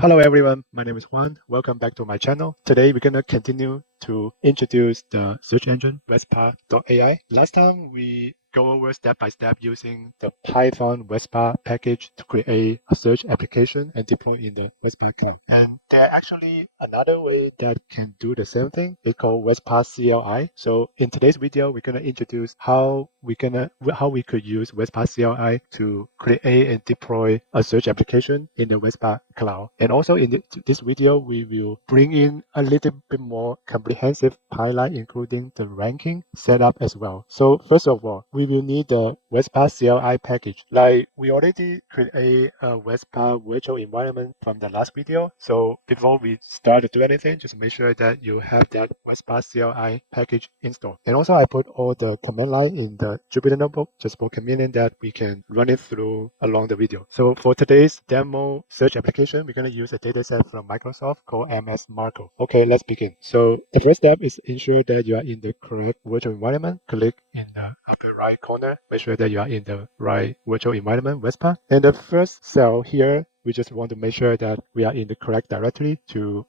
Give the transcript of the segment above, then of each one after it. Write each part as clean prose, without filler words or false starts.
Hello everyone, my name is Huan. Welcome back to my channel. Today we're gonna continue to introduce the search engine Vespa.ai. Last time we go over step by step using the Python Vespa package to create a search application and deploy in the Vespa Cloud. And there are actually another way that can do the same thing. It's called Vespa CLI. So in today's video, we're gonna introduce how we could use Vespa CLI to create and deploy a search application in the Vespa Cloud. And also in this video, we will bring in a little bit more comprehensive pipeline, including the ranking setup as well. So first of all, we will need the Vespa CLI package. Like we already create a Vespa virtual environment from the last video. So before we start to do anything, just make sure that you have that Vespa CLI package installed. And also I put all the command line in the Jupyter notebook just for convenience that we can run it through along the video. So for today's demo search application, we're going to use a dataset from Microsoft called MS Marco. Okay, let's begin. So the first step is ensure that you are in the correct virtual environment. Click in the upper right corner. Make sure that you are in the right virtual environment, Vespa. And the first cell here, we just want to make sure that we are in the correct directory to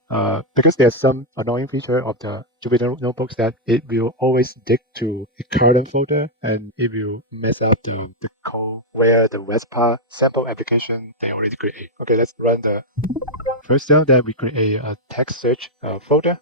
because there's some annoying feature of the Jupyter notebooks that it will always dig to a current folder and it will mess up the code where the Vespa sample application they already create. Okay, let's run the first step that we create a text search folder.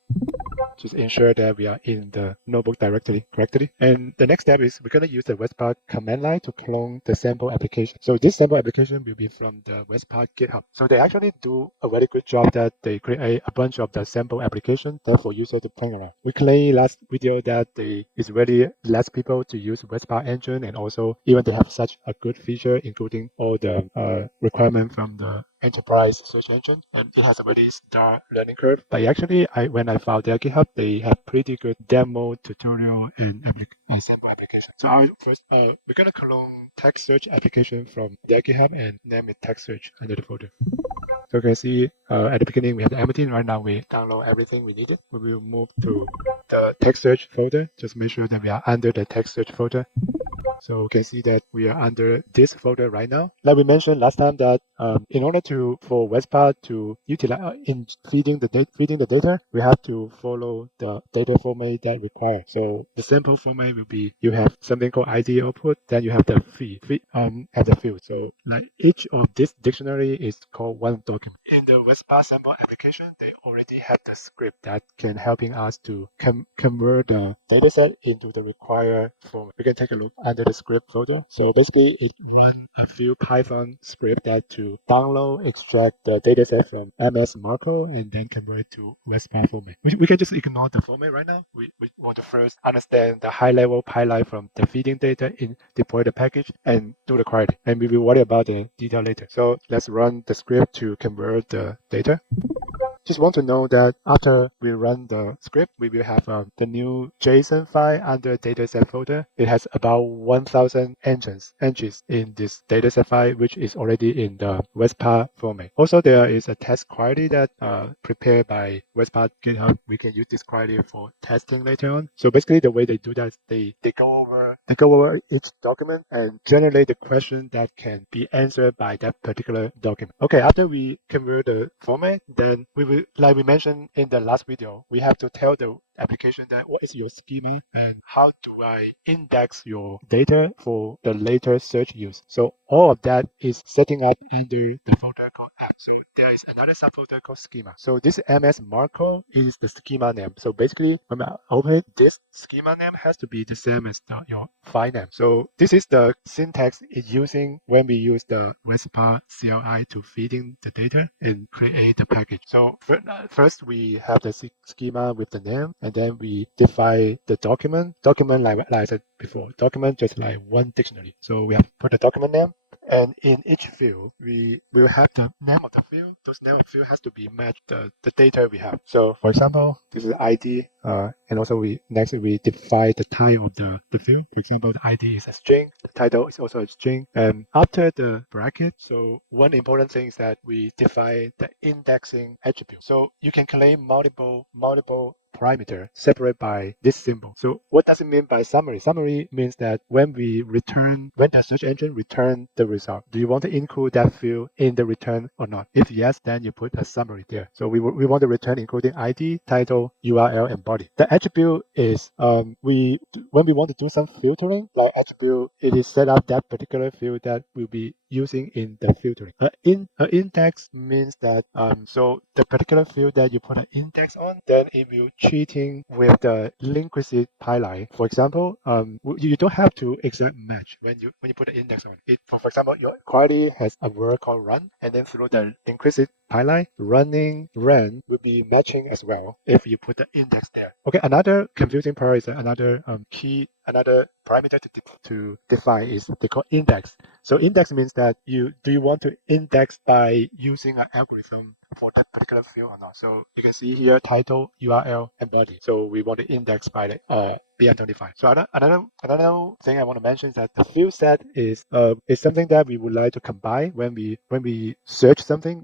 Just ensure that we are in the notebook directory correctly. And the next step is we're going to use the Vespa command line to clone the sample application. So this sample application will be from the Vespa GitHub. So they actually do a very good job that they create a bunch of the sample application there for user to play around. We claimed last video that it's really less people to use Vespa engine, and also even they have such a good feature, including all the requirement from the enterprise search engine, and it has a very steep learning curve. But actually, when I found their GitHub, they have pretty good demo tutorial and sample application. So we're gonna clone text search application from their GitHub and name it text search under the folder. So you can see at the beginning we have the empty. Right now we download everything we needed. We will move to the text search folder. Just make sure that we are under the text search folder. So you can see that we are under this folder right now. Like we mentioned last time that in order for Vespa to utilize in feeding the data, we have to follow the data format that required. So the sample format will be you have something called ID output, then you have the have the field. So like each of this dictionary is called one document. In the Vespa sample application, they already have the script that can helping us to convert the dataset into the required format. We can take a look under the script folder. So basically, it runs a few Python script that to download, extract the dataset from MS Marco, and then convert it to Vespa format. We can just ignore the format right now. We want to first understand the high-level pipeline from the feeding data in deploy the package and do the query. And we will worry about the detail later. So let's run the script to convert the data. Just want to know that after we run the script, we will have the new JSON file under dataset folder. It has about 1,000 entries in this dataset file, which is already in the Vespa format. Also, there is a test query that prepared by Vespa GitHub. We can use this query for testing later on. So basically, the way they do that is they go over each document and generate the question that can be answered by that particular document. Okay, after we convert the format, then we will, like we mentioned in the last video, we have to tell the application that what is your schema and how do I index your data for the later search use. So all of that is setting up under the folder called app. So there is another subfolder called schema. So this MS Marco is the schema name. So basically, when I open it, this schema name has to be the same as your file name. So this is the syntax it's using when we use the Vespa CLI to feeding the data and create the package. So first we have the schema with the name, and then we define the document. Document, like I said before, document just like one dictionary. So we have put the document name, and in each field, we will have the name of the field. Those name of field has to be matched the data we have. So for example, this is ID, and also we define the type of the field. For example, the ID is a string, the title is also a string. And after the bracket, so one important thing is that we define the indexing attribute. So you can claim multiple parameter separated by this symbol. So what does it mean by summary? Summary means that when the search engine return the result, do you want to include that field in the return or not? If yes, then you put a summary there. So we want to return including ID, title, URL, and body. The attribute is when we want to do some filtering, like attribute, it is set up that particular field that will be using in the filtering. An index means that so the particular field that you put an index on, then it will treating with the linguistic pipeline. For example, you don't have to exact match when you put an index on it. For example, your query has a word called run, and then through the linguistic pipeline, running ran will be matching as well if you put the index there. Okay, another confusing part is another another parameter to define is they call index. So index means that do you want to index by using an algorithm for that particular field or not? So you can see here title, URL, and body. So we want to index by the BM25. So another thing I want to mention is that the field set is something that we would like to combine when we search something.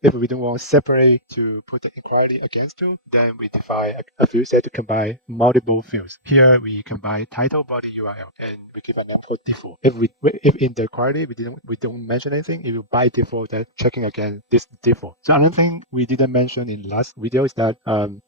If we don't want separate to put the inquiry against to, then we define a field set to combine multiple fields. Here we combine title, body, URL, and we give a name called default. If in the query we don't mention anything, it will by default that checking again this default. So another thing we didn't mention in last video is that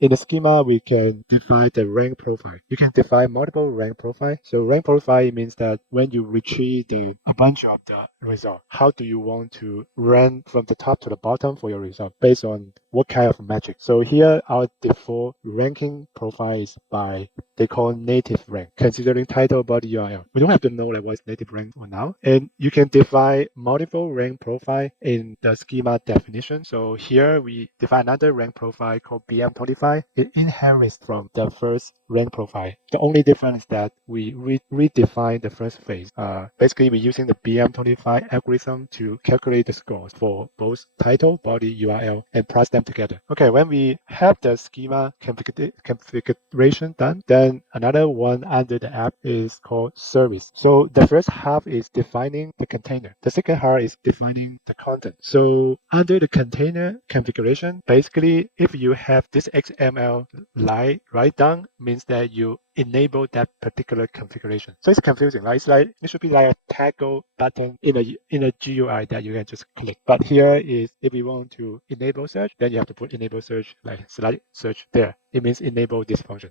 in the schema we can define the rank profile. You can define multiple rank profile. So rank profile means that when you retrieve a bunch of the result, how do you want to rank from the top to the bottom for your result based on what kind of metric? So here our default ranking profile is by they call native rank, considering title, body, URL. We don't have to know like what is native rank for now. And you can define multiple rank profile in the schema definition. So here we define another rank profile called BM25. It inherits from the first rank profile. The only difference is that we redefine the first phase. Basically, we're using the BM25 algorithm to calculate the scores for both title, body, URL, and plus them together. Okay, when we have the schema configuration done, then another one under the app is called service. So the first half is defining the container. The second half is defining the content. So under the container configuration, basically, if you have this XML line right down, means that you enable that particular configuration. So it's confusing, right? It should be like a toggle button in a GUI that you can just click. But here is if you want to enable search, then you have to put enable search, like select search there. It means enable this function.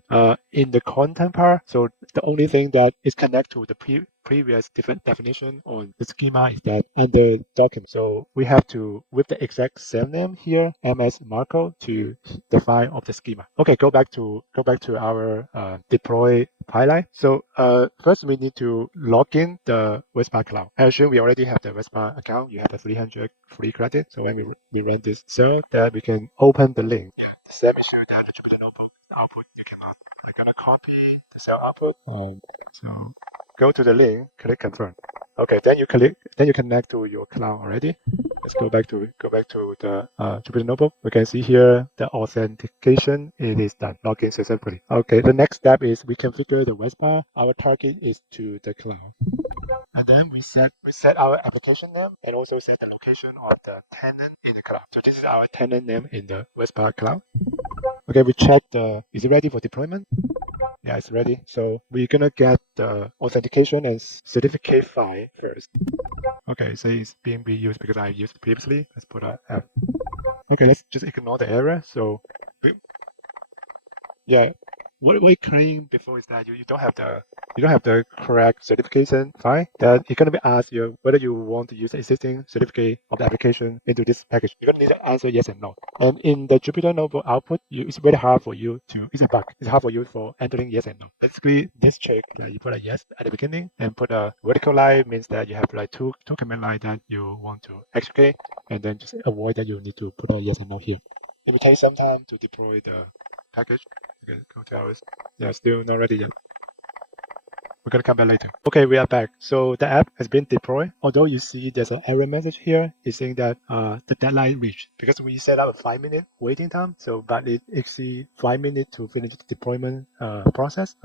In the content part, so the only thing that is connected to the previous different definition on the schema is that under document. So we have to, with the exact same name here, MS Marco, to define of the schema. Okay, go back to our deploy pipeline. So first we need to log in the Vespa Cloud. I assume we already have the Vespa account. You have the 300 free credit. So when we run this, so that we can open the link. The same issue that the Jupyter Notebook output you cannot. I'm gonna copy the cell output. So go to the link, click confirm. Okay, then you connect to your cloud already. Let's go back to the Jupyter Notebook. We can see here the authentication. It is done. Login successfully. Okay, the next step is we configure the Vespa. Our target is to the cloud. And then we set our application name and also set the location of the tenant in the cloud. So this is our tenant name in the Vespa Cloud. Okay, we check is it ready for deployment? Yeah, it's ready. So we're gonna get the authentication and certificate file first. Okay, so it's being reused because I used it previously. Let's put a F. Okay, let's just ignore the error. So yeah, what we claimed before is that you don't have the correct certification file. That it's gonna be asked you whether you want to use the existing certificate of the application into this package. You're gonna need to answer yes and no. And in the Jupyter Notebook output, it's very hard for you to. It's a bug. It's hard for you for entering yes and no. Basically, this check you put a yes at the beginning and put a vertical line means that you have like two command line that you want to execute, and then just avoid that you need to put a yes and no here. It will take some time to deploy the package. Okay, go to ours. Yeah, still not ready yet. We're gonna come back later. Okay, we are back. So the app has been deployed. Although you see there's an error message here, it's saying that the deadline reached because we set up a 5-minute waiting time. So, but it exceeds 5 minutes to finish the deployment process.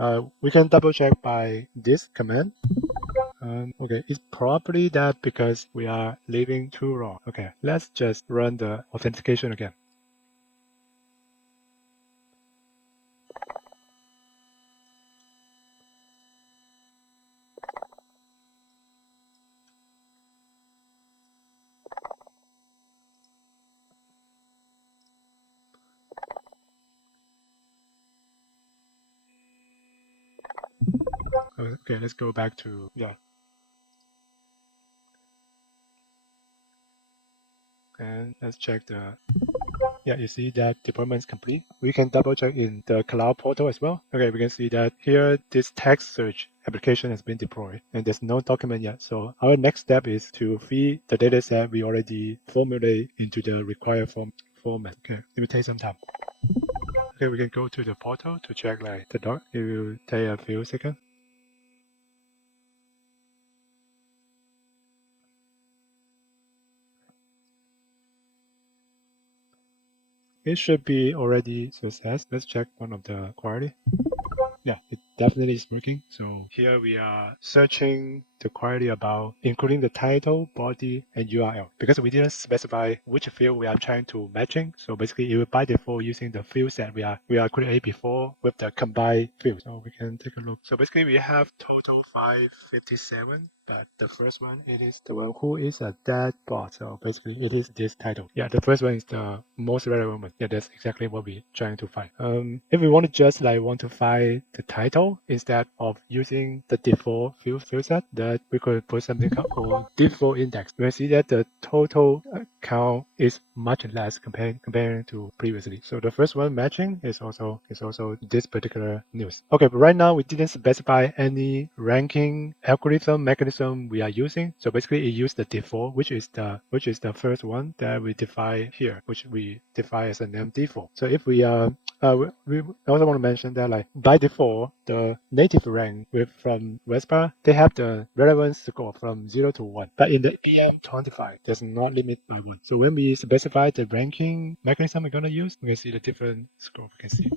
We can double check by this command. Okay, it's probably that because we are leaving too long. Okay, let's just run the authentication again. Okay, let's go back to and let's check the. Yeah, you see that deployment is complete. We can double check in the cloud portal as well. Okay, we can see that here this text search application has been deployed and there's no document yet. So our next step is to feed the dataset we already formulate into the required format. Okay, it will take some time. Okay, we can go to the portal to check like the doc. It will take a few seconds. It should be already success. Let's check one of the query. Yeah, it definitely is working. So here we are searching the query about including the title, body, and URL because we didn't specify which field we are trying to matching. So basically, it will by default using the field set we are created before with the combined field. So we can take a look. So basically, we have total 557, but the first one it is the one who is a dead bot. So basically, it is this title. Yeah, the first one is the most relevant one. Yeah, that's exactly what we're trying to find. If we want to just like want to find the title instead of using the default field set, that we could put something called default index. We can see that the total count is much less comparing to previously. So the first one matching is also this particular news. Okay, but right now we didn't specify any ranking algorithm mechanism we are using. So basically it used the default, which is the first one that we define here, which we define as a name default. So if we we also want to mention that like by default, the native rank from Vespa, they have the relevance score from 0 to 1. But in the BM25, there's not limit by 1. So when we specify the ranking mechanism we're going to use, we can see the different score we can see.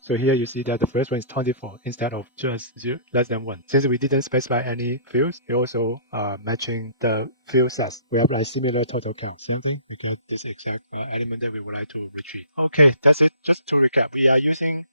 So here you see that the first one is 24 instead of just 0, less than 1. Since we didn't specify any fields, we also matching the field sets. We have like similar total count. Same thing, we get this exact element that we would like to retrieve. Okay, that's it. Just to recap,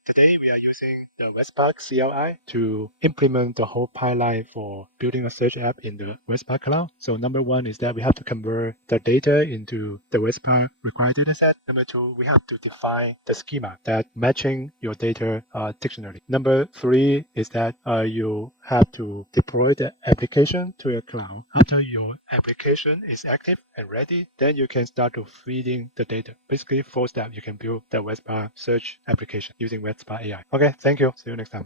today we are using the Vespa CLI to implement the whole pipeline for building a search app in the Vespa Cloud. So number one is that we have to convert the data into the Vespa required dataset. Number two, we have to define the schema that matching your data dictionary. Number three is that you have to deploy the application to your cloud. After your application is active and ready, then you can start to feeding the data. Basically, 4 steps you can build the Vespa search application using Vespa AI. Okay, thank you. See you next time.